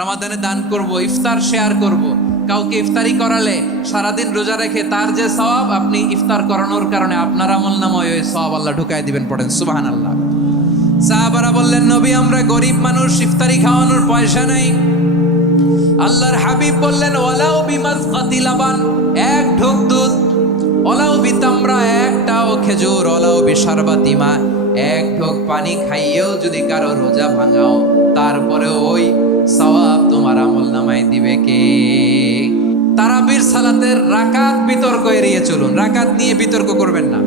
রমাদানে দান করব, ইফতার শেয়ার করব। কাউকে ইফতারি করালে সারাদিন রোজা রেখে তার যে সওয়াব, আপনি ইফতার করানোর কারণে আপনার আমলনামায় ওই সওয়াব আল্লাহ ঢুকায় দিবেন। পড়েন সুবহানাল্লাহ। সাহাবারা বললেন, নবী আমরা গরিব মানুষ, ইফতারি খাওয়ানোর পয়সা নাই। আল্লাহর হাবিব বললেন, ওয়ালাউ বিমাসকাতি লাবান, এক ঢোক দুধ, ওয়ালাউ বিতামরা, একটাও খেজুর, ওয়ালাউ বিশারবাতি মা, এক ঢোক পানি খাইয়েও যদি কারো রোজা ভাঙাও, তারপরে ওই সওয়াব তোমার আমলনামায় দিবে কে? তারাবির সালাতের রাকাত বিতর্ক এড়িয়ে চলুন। রাকাত নিয়ে বিতর্ক করবেন না।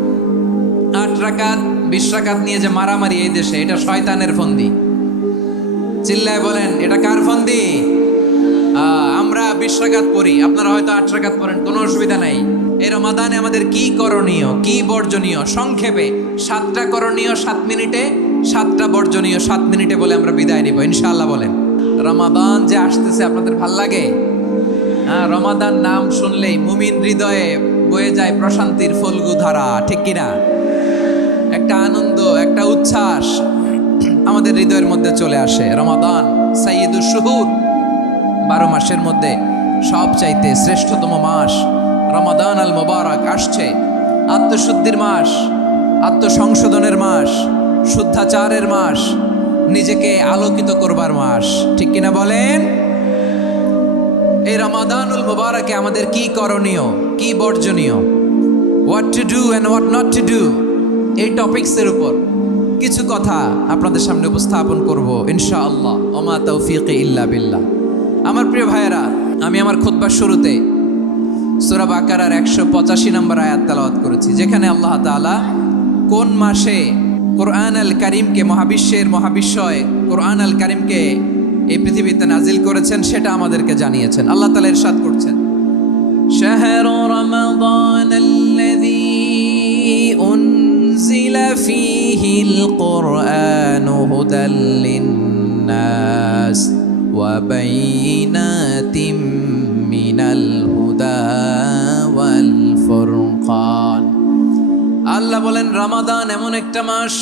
8 রাকাত 20 রাকাত নিয়ে যে মারামারি এই দেশে, এটা শয়তানের ফন্দি। চিল্লায় বলেন, এটা কার ফন্দি? আমরা 20 রাকাত পড়ি, আপনারা হয়তো 8 রাকাত পড়েন, কোনো অসুবিধা নাই। এই রমাদানে আমাদের কি করণীয়, কি বর্জনীয়? সংক্ষেপে 7টা করণীয় 7 মিনিটে, 7টা বর্জনীয় 7 মিনিটে বলে আমরা বিদায় নিব ইনশাআল্লাহ। বলেন, রমাদান যে আসতেছে আপনাদের ভাল লাগে? রমাদান নাম শুনলেই মুমিন হৃদয়ে বয়ে যায় প্রশান্তির ফল্গু ধারা, ঠিক কিনা? একটা আনন্দ, একটা উচ্ছ্বাস আমাদের হৃদয়ের মধ্যে চলে আসে। রমাদান সাইয়্যিদুশ শুহুর, 12 মাসের মধ্যে সবচাইতে শ্রেষ্ঠতম মাস রমাদান আল মুবারক আসছে। আত্মশুদ্ধির মাস, আত্মসংশোধনের মাস, শুদ্ধাচারের মাস, নিজেকে আলোকিত করবার মাস, ঠিক কিনা বলেন? এই রমাদানুল মুবারকে আমাদের কি করণীয়, কি বর্জনীয়, what to do and what not to do, এই টপিকসের উপর কিছু কথা আপনাদের সামনে উপস্থাপন করব ইনশাআল্লাহ। ওমা তাওফীকি ইল্লা বিল্লাহ। আমার প্রিয় ভাইয়েরা, আমি আমার খুতবার শুরুতে সূরা বাকারার 185 নম্বর আয়াত তেলাওয়াত করেছি, যেখানে আল্লাহ তাআলা কোন মাসে কোরআন আল কারীমকে, মহাবিশ্বের মহাবিশ্বয় কোরআন আল কারীমকে এই পৃথিবীতে নাজিল করেছেন সেটা আমাদেরকে জানিয়েছেন। আল্লাহ তাআলা ইরশাদ করছেন, শাহরু রমাদানাল্লাযী উনজিলা ফীহিল কুরআনু হুদাল লিন্নাস ওয়া বাইয়িনাতিম মিনাল হুদা ওয়াল ফুরকান। আল্লাহ বলেন, রমাদান এমন একটা মাস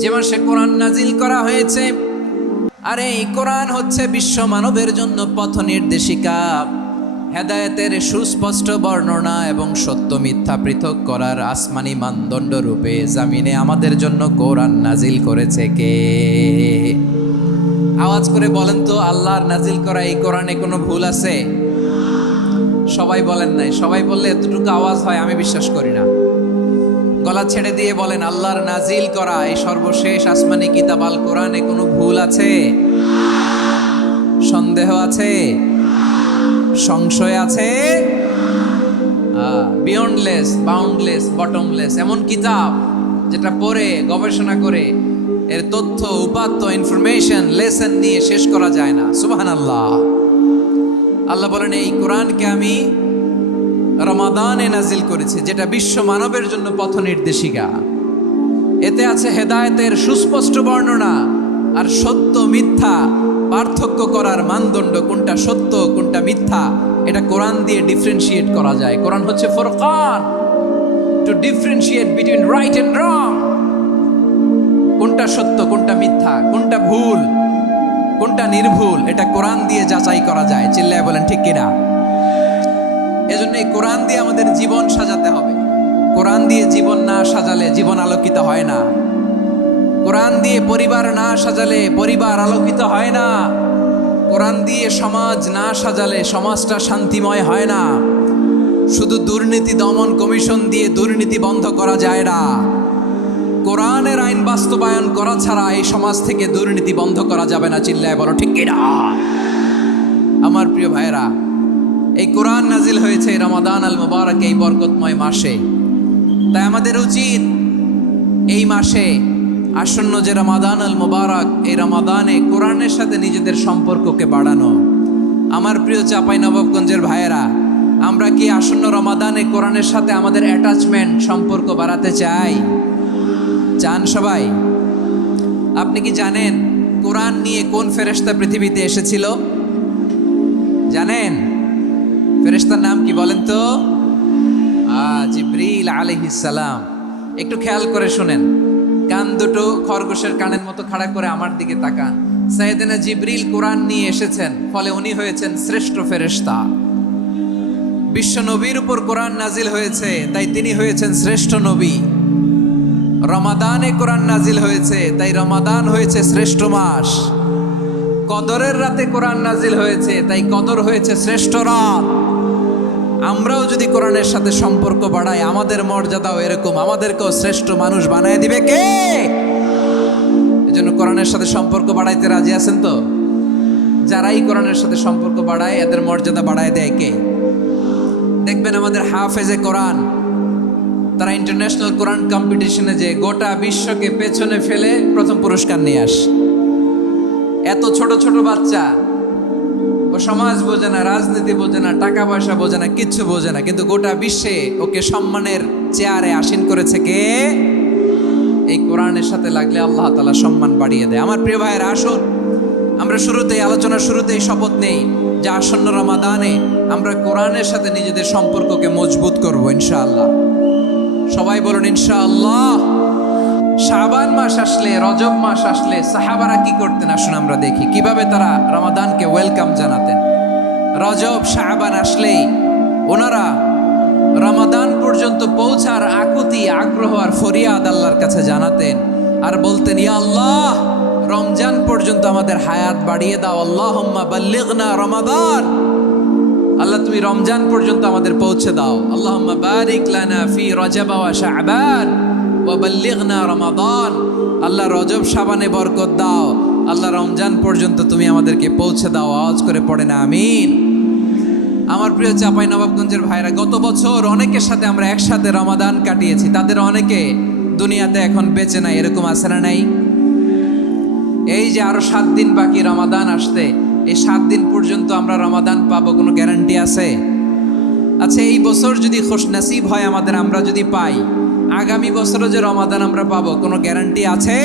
যে মাসে কোরআন নাজিল করা হয়েছে। আর এই কোরআন হচ্ছে বিশ্ব মানবের জন্য পথ নির্দেশিকা, হেদায়েতের সুস্পষ্ট বর্ণনা এবং সত্য মিথ্যা পৃথক করার আসমানি মানদণ্ড রূপে জামিনে আমাদের জন্য কোরআন নাজিল করেছে কে? আওয়াজ করে বলেন তো, আল্লাহর নাজিল করা এই কোরআনে কোনো ভুল আছে? সবাই বলেন নাই। সবাই বললে এতটুকু আওয়াজ হয় আমি বিশ্বাস করি না। গলা ছেড়ে দিয়ে বলেন, আল্লাহর নাজিল করা এই সর্বশেষ আসমানি কিতাব আল কোরআনে কোনো ভুল আছে? সন্দেহ আছে? সংশয় আছে? বিয়ন্ডলেস, বাউন্ডলেস, বটমলেস, এমন কিতাব যেটা পড়ে গবেষণা করে এর তথ্য, উপাত্ত, ইনফরমেশন, লেসন নিয়ে শেষ করা যায় না। সুবহানাল্লাহ। আল্লাহ বলেন, এই কোরআনকে আমি রমাদানে নাজিল করেছি, যেটা বিশ্ব মানবের জন্য পথ নির্দেশিকা। এতে আছে হেদায়েতের সুস্পষ্ট বর্ণনা আর সত্য মিথ্যা পার্থক্য করার মানদণ্ড, কোনটা সত্য কোনটা মিথ্যা এটা কোরআন দিয়ে ডিফারেন্সিয়েট করা যায়। কোরআন হচ্ছে ফুরকান, to differentiate between right and wrong. কোনটা সত্য, কোনটা মিথ্যা, কোনটা ভুল, কোনটা নির্ভুল, এটা কোরআন দিয়ে যাচাই করা যায়। চিল্লায় বলেন ঠিক কিনা? এজন্য এই কোরআন দিয়ে আমাদের জীবন সাজাতে হবে। কোরআন দিয়ে জীবন না সাজালে জীবন আলোকিত হয় না। কোরআন দিয়ে পরিবার না সাজালে পরিবার আলোকিত হয় না। কোরআন দিয়ে সমাজ না সাজালে সমাজটা শান্তিময় হয় না। শুধু দুর্নীতি দমন কমিশন দিয়ে দুর্নীতি বন্ধ করা যায় না। কোরআনের আইন বাস্তবায়ন করা ছাড়া এই সমাজ থেকে দুর্নীতি বন্ধ করা যাবে না। চিল্লায় বলো ঠিক কিনা? আমার প্রিয় ভাইয়েরা, এই কোরআন নাজিল হয়েছে রমাদান আল মুবারক, এই বরকতময় মাসে। তাই আমাদের উচিত এই মাসে আসন্ন যে রমাদান আল মুবারক, এই রমাদানে কোরআনের সাথে নিজেদের সম্পর্ককে বাড়ানো। আমার প্রিয় চাঁপাইনবাবগঞ্জের ভাইয়েরা, আমরা কি আসন্ন রমাদানে কোরআনের সাথে আমাদের অ্যাটাচমেন্ট, সম্পর্ক বাড়াতে চাই? চান সবাই? আপনি কি জানেন কোরআন নিয়ে কোন ফেরেশতা পৃথিবীতে এসেছিল? জানেন? ফেরেশতার নাম কি বলেন তো? জিবরিল আলাইহিস সালাম। একটু খেয়াল করে শুনেন, কান দুটো খরগোশের কানের মতো খাড়া করে আমার দিকে তাকান। সাইয়েদনা জিবরিল কোরআন নিয়ে এসেছেন, ফলে উনি হয়েছেন শ্রেষ্ঠ ফেরেশতা। বিশ্ব নবীর উপর কোরআন নাজিল হয়েছে, তাই তিনি হয়েছেন শ্রেষ্ঠ নবী। রমাদানে কোরআন নাজিল হয়েছে, তাই রমাদান হয়েছে শ্রেষ্ঠ মাস। কদরের রাতে কোরআন নাজিল হয়েছে, তাই কদর হয়েছে শ্রেষ্ঠ রাত। আমরাও যদি কোরআনের সাথে সম্পর্ক বাড়াই, আমাদের মর্যাদাও এরকম, আমাদেরকেও শ্রেষ্ঠ মানুষ বানায় দিবে কে? এজন্য কোরআনের সাথে সম্পর্ক বাড়াইতে রাজি আছেন তো? যারাই কোরআনের সাথে সম্পর্ক বাড়ায়, এদের মর্যাদা বাড়ায় দেয় কে? দেখবেন আমাদের হাফেজে কোরআন, তারা ইন্টারন্যাশনাল কোরআন কম্পিটিশনে যে গোটা বিশ্বকে পেছনে ফেলে প্রথম পুরস্কার নিয়ে আসে। এত ছোট ছোট বাচ্চা, ও সমাজ বোঝে না, রাজনীতি বোঝে না, টাকা পয়সা বোঝে না, কিচ্ছু বোঝে না, কিন্তু গোটা বিশ্বে ওকে সম্মানের চেয়ারে আসীন করেছে কে? এই কোরআনের সাথে লাগলে আল্লাহ তাআলা সম্মান বাড়িয়ে দেয়। আমার প্রিয় ভাইয়েরা, আসুন আমরা আলোচনার শুরুতেই শপথ নেই যে আসন্ন রমাদানে আমরা কোরআনের সাথে নিজেদের সম্পর্ককে মজবুত করব ইনশাআল্লাহ। সবাই বলুন ইনশাআল্লাহ। শাবান মাস আসলে, রজব মাস আসলে সাহাবারা কি করতেন? আসুন আমরা দেখি কিভাবে তারা রমাদানকে ওয়েলকাম জানাতেন। রজব শাবান আসলেই ওনারা রমাদান পর্যন্ত পৌঁছার আকুতি, আগ্রহ আর ফরিয়াদ আল্লাহর কাছে জানাতেন আর বলতেন, ইয়া আল্লাহ, রমজান পর্যন্ত আমাদের হায়াত বাড়িয়ে দাও। আল্লাহুম্মা বাল্লিগনা রমাদান, আল্লাহ তুমি রমজান পর্যন্ত আমাদের পৌঁছে দাও। আল্লাহুম্মা বারিক লানা ফি রজব ওয়া শাবান ওয়া বাল্লিগনা রমাদান, আল্লাহ রজব শাবানে বরকত দাও, আল্লাহ রমজান পর্যন্ত তুমি আমাদেরকে পৌঁছে দাও। আওয়াজ করে পড়ে না আমিন। আমার প্রিয় চাঁপাইনবাবগঞ্জের ভাইরা, গত বছর অনেকের সাথে আমরা একসাথে রমাদান কাটিয়েছি, তাদের অনেকে দুনিয়াতে এখন বেঁচে নাই, এরকম আছে না নাই? এই যে আরো 7 দিন বাকি রমাদান আসতে, এই 7 দিন পর্যন্ত আমরা রমাদান পাবো, কোনো গ্যারান্টি আছে? আচ্ছা, এই বছর যদি খুশনসিব হয় আমাদের, আমরা যদি পাই, আগামী বছরও যে রমাদান আমরা পাবো, কোনো গ্যারান্টি আছে?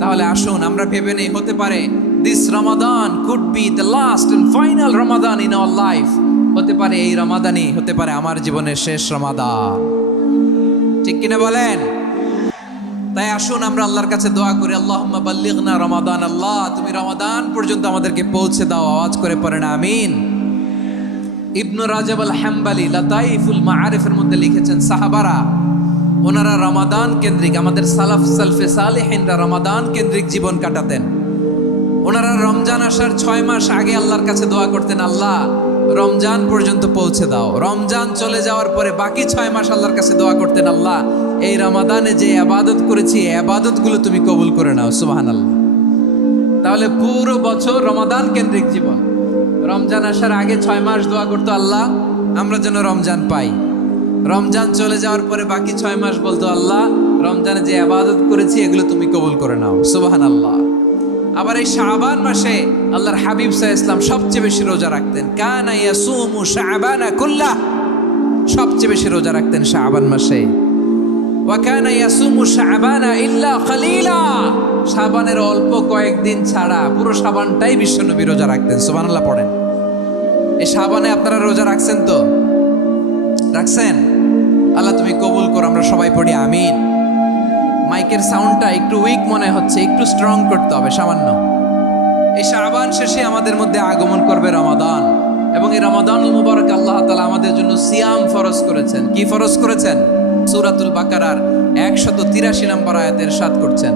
তাহলে আসুন আমরা ভেবে নেই, হতে পারে this Ramadan could be the last and final Ramadan in our life. হতে পারে এই রমাদানই হতে পারে আমার জীবনের শেষ রমাদান। ঠিক কিনা বলেন? তাই আসুন আমরা আল্লাহর কাছে দোয়া করি, আল্লাহুম্মা বাল্লিগনা রমাদান, আল্লাহ তুমি রমাদান পর্যন্ত আমাদেরকে পৌঁছে দাও। আওয়াজ করে পড়েন আমিন। ইবনু রাজব আল হাম্বালি লাতাইফুল মাআরিফের মধ্যে লিখেছেন, সাহাবারা ওনারা রমাদান কেন্দ্রিক, আমাদের সালফে সালেহিনরা রমাদান কেন্দ্রিক জীবন কাটাতেন। ওনারা রমজান আসার 6 মাস আগে আল্লাহর কাছে দোয়া করতেন, আল্লাহ রমজান পর্যন্ত পৌঁছে দাও। রমজান চলে যাওয়ার পরে বাকি 6 মাস আল্লাহর কাছে দোয়া করতেন, আল্লাহ এই রমাদানে যে ইবাদত করেছি, এই ইবাদতগুলো তুমি কবুল করে নাও। সুবহানাল্লাহ। তাহলে পুরো বছর রমাদান কেন্দ্রিক জীবন। রমজান আসার আগে 6 মাস দোয়া করতো, আল্লাহ আমরা যেন রমজান পাই। রমজান চলে যাওয়ার পরে বাকি 6 মাস বলতো, আল্লাহ রমজানে যে ইবাদত করেছি এগুলো তুমি কবুল করে নাও। সুবহানাল্লাহ। আবার এই শাবান মাসে আল্লাহর হাবিব সাল্লাল্লাহু আলাইহি ওয়াসাল্লাম সবচেয়ে বেশি রোজা রাখতেন। কানা ইয়াসুমু শাবানা কুল্লাহ, সবচেয়ে বেশি রোজা রাখতেন শাবান মাসে। ওয়া কানা ইয়াসুমু শাবানা ইল্লা কলিলা, শাবানের অল্প কয়েকদিন ছাড়া পুরো শাবানটাই বিশ্বনবী রোজা রাখতেন। সুবহানাল্লাহ পড়েন। এই শাবানে আপনারা রোজা রাখছেন তো? রাখছেন? আল্লাহ তুমি কবুল করো। আমরা সবাই পড়ি আমিন। মাইকের সাউন্ডটা একটু উইক মনে হচ্ছে, একটু স্ট্রং করতে হবে সামান্য। এই শাবান শেষে আমাদের মধ্যে আগমন করবে রমাদান, এবং এই রমাদানুল মুবারক আল্লাহ তাআলা আমাদের জন্য সিয়াম ফরজ করেছেন। কি ফরজ করেছেন? সূরাতুল বাকারার 183 নম্বর আয়াতে ইরশাদ করছেন,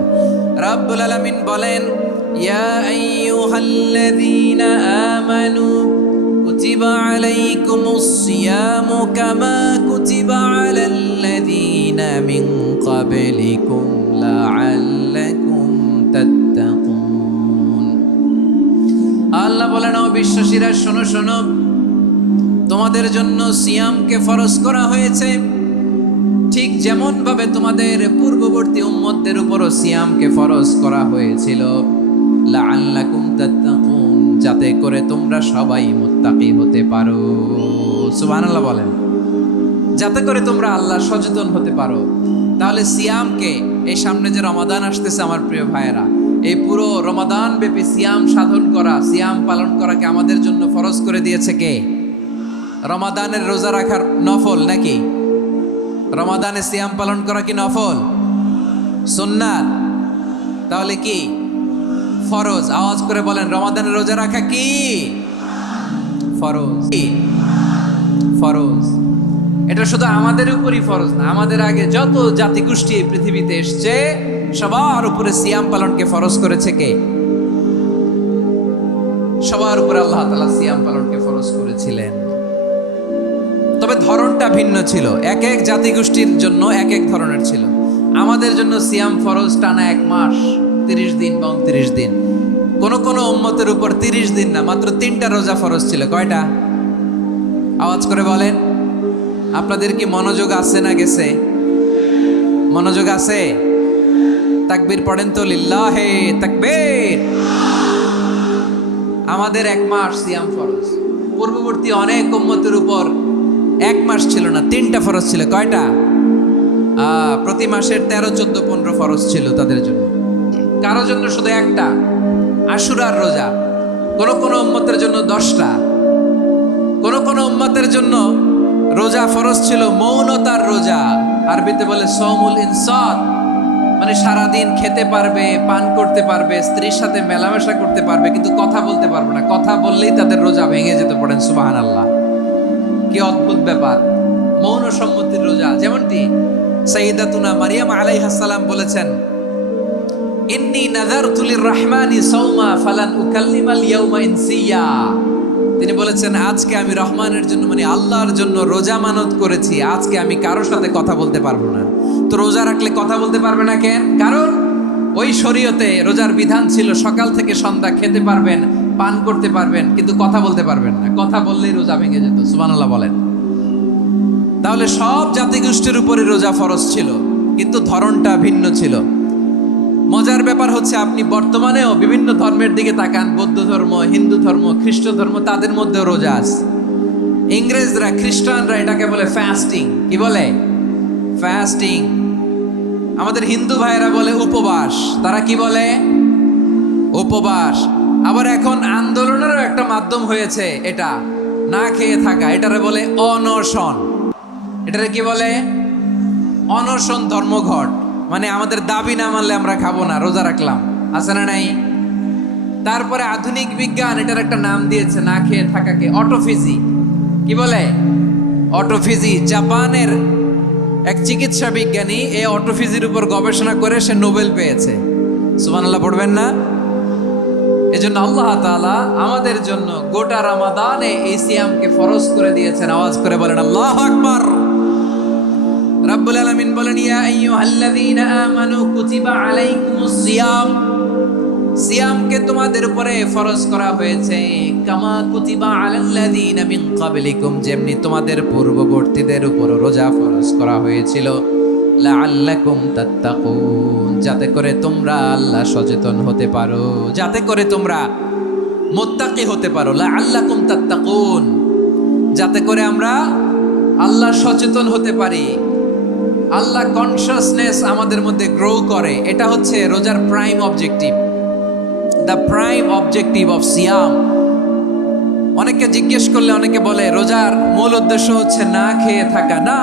রাব্বুল আলামিন বলেন, ইয়া আইয়ুহাল্লাযীনা আমানু কুতিবা আলাইকুমুস সিয়ামু কামা কুতিবা আলাল্লাযীনা মিন ক্বাবলিকুম লাআল্লাকুম তাত্তাকুন। আল্লাহ বলেন, ও বিশ্বাসীরা শোনো শোনো, তোমাদের জন্য সিয়ামকে ফরজ করা হয়েছে, ঠিক যেমন ভাবে তোমাদের পূর্ববর্তী উম্মতদের উপরও সিয়ামকে ফরজ করা হয়েছিল, লাআল্লাকুম তাত্তাকুন, যাতে করে তোমরা সবাই মুত্তাকি হতে পারো। সুবহানাল্লাহ বলেন, যাতে করে তোমরা আল্লাহ সচেতন হতে পারো। তাহলে সিয়ামকে, এই সামনে যে রমাদান আসতেছে আমার প্রিয় ভাইয়েরা, এই পুরো রমাদান ব্যাপী সিয়াম সাধন করা, সিয়াম পালন করাকে আমাদের জন্য ফরজ করে দিয়েছে কে? রমাদানের রোজা রাখার নফল নাকি? রমাদানে সিয়াম পালন করা কি নফল? সুন্নাত। তাহলে কি ফরজ। আওয়াজ করে বলেন, রমাদানের রোজা রাখা কি ফরজ? ফরজ। এটা শুধু আমাদের উপরই ফরজ না, আমাদের আগে যত জাতিগোষ্ঠী এই পৃথিবীতে এসছে সবার উপরে সিয়াম পালনকে ফরজ করেছে কে? সবার উপরে আল্লাহ তাআলা সিয়াম পালনকে ফরজ করেছিলেন। তবে ধরনটা ভিন্ন ছিল, এক এক জাতিগোষ্ঠীর জন্য এক এক ধরনের ছিল। আমাদের জন্য সিয়াম ফরজ টানা 1 মাস 30 দিন বা 29 দিন। কোন কোন উম্মতের উপর 30 দিন না, মাত্র 3টা রোজা ফরজ ছিল। কয়টা? আওয়াজ করে বলেন। আপনাদের কি মনোযোগ আছে না গেছে? মনোযোগ আছে? তাকবীর পড়েন তো, লিল্লাহে তাকবীর। আমাদের 1 মাস সিয়াম ফরজ। পূর্ববর্তী অনেক উম্মতের উপর 1 মাস ছিল না, 3টা ফরজ ছিল। কয়টা? প্রতি মাসের 13, 14, 15 ফরজ ছিল তাদের জন্য। কারো জন্য শুধু একটা, আশুরার রোজা। কোন কোন উম্মতের জন্য 10টা। কোন কোন উম্মতের জন্য রোজা ফরজ ছিল মৌনতার রোজা, আরবিতে বলে সৌমুল ইনসাত, মানে সারাদিন খেতে পারবে, পান করতে পারবে, স্ত্রীর সাথে মেলামেশা করতে পারবে, কিন্তু কথা বলতে পারবে না। কথা বললেই তাদের রোজা ভেঙে যেতে। পড়েন সুবহানাল্লাহ। কি অদ্ভুত ব্যাপার! মৌন সম্মতির রোজা। যেমনটি সাইয়্যিদাতুনা মারিয়াম আলাইহিস সালাম বলেছেন, ইন্নী নাযারতু লির-রাহমানি সাওমা ফালান উকাল্লিমাল ইয়াওমা ইনসিয়া। তিনি বলেছেন, আজকে আমি রহমানের জন্য, মানে আল্লাহর জন্য রোজা মানত করেছি, আজকে আমি কারোর সাথে কথা বলতে পারবো না। তো রোজা রাখলে কথা বলতে পারবে না কেন? কারণ ওই শরীয়তে রোজার বিধান ছিল সকাল থেকে সন্ধ্যা খেতে পারবেন, পান করতে পারবেন, কিন্তু কথা বলতে পারবেন না। কথা বললেই রোজা ভেঙে যেত। সুবহানাল্লাহ বলেন। তাহলে সব জাতিগোষ্ঠীর উপরে রোজা ফরজ ছিল, কিন্তু ধরনটা ভিন্ন ছিল। মজার ব্যাপার হচ্ছে, আপনি বর্তমানেও বিভিন্ন ধর্মের দিকে তাকান, বৌদ্ধ ধর্ম, হিন্দু ধর্ম, খ্রিস্ট ধর্ম, তাদের মধ্যেও রোজা আছে। ইংরেজরা, খ্রিস্টানরা এটাকে বলে ফাস্টিং। কি বলে? ফাস্টিং। আমাদের হিন্দু ভাইয়েরা বলে উপবাস। তারা কি বলে? উপবাস। আবার এখন আন্দোলনেরও একটা মাধ্যম হয়েছে এটা, না খেয়ে থাকা। এটারে বলে অনশন। এটারে কি বলে? অনশন ধর্মঘট। মানে আমাদের দাবি না মানলে আমরা খাবো না, রোজা রাখলাম। আছে না নাই? তারপরে আধুনিক বিজ্ঞান এটার একটা নাম দিয়েছে না খেয়ে থাকাকে, অটোফিজি। কি বলে? অটোফিজি। জাপানের এক চিকিৎসা বিজ্ঞানী এই অটোফিজির উপর গবেষণা করে সে নোবেল পেয়েছে। সুবহানাল্লাহ পড়বেন না? এজন্য আল্লাহ তাআলা আমাদের জন্য গোটা রমাদানে এই সিয়ামকে ফরজ করে দিয়েছেন। আওয়াজ করে বলেন আল্লাহু আকবার। রাব্বুল আলামিন বলেন, ইয়া আইয়ুহাল্লাযীনা আমানু কুতিবা আলাইকুমুস সিয়াম। সিয়ামকে তোমাদের উপরে ফরজ করা হয়েছে, কামা কুতিবা আলাল্লাযীনা মিন ক্বাবলিকুম, যেমনি তোমাদের পূর্ববর্তীদের উপর রোজা ফরজ করা হয়েছিল, লাআল্লাকুম তাত্তাকুন, যাতে করে তোমরা আল্লাহ সচেতন হতে পারো, যাতে করে তোমরা মুত্তাকি হতে পারো। লাআল্লাকুম তাত্তাকুন, যাতে করে আমরা আল্লাহ সচেতন হতে পারি, আল্লাহ কনশাসনেস আমাদের মধ্যে গ্রো করে। এটা হচ্ছে রোজার prime objective, the prime objective of সিয়াম। অনেকে জিজ্ঞেস করলে অনেকে বলে রোজার মূল উদ্দেশ্য হচ্ছে না খেয়ে থাকা। না।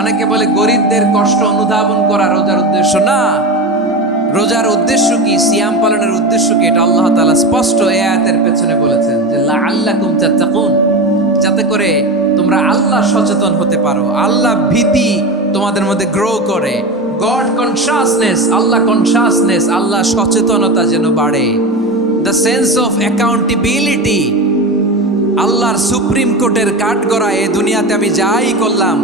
অনেকে বলে গরিবদের কষ্ট অনুধাবন করা রোজার উদ্দেশ্য। না। রোজার উদ্দেশ্য কি? সিয়াম পালনের উদ্দেশ্য কি? এটা আল্লাহ তাআলা স্পষ্ট এই আয়াতের পেছনে বলেছেন যে লাআল্লাকুম তাত্তাকুন, যাতে করে তোমরা আল্লাহ সচেতন হতে পারো, আল্লাহ ভীতি তোমাদের মধ্যে গ্রো করে। গড কনশাসনেস, আল্লাহ কনশাসনেস, আল্লাহ সচেতনতা যেন বাড়ে। দ্য সেন্স অফ অ্যাকাউন্টেবিলিটি, আল্লাহর সুপ্রিম কোর্টের কাঠগড়া এ দুনিয়াতে আমি যাই করলাম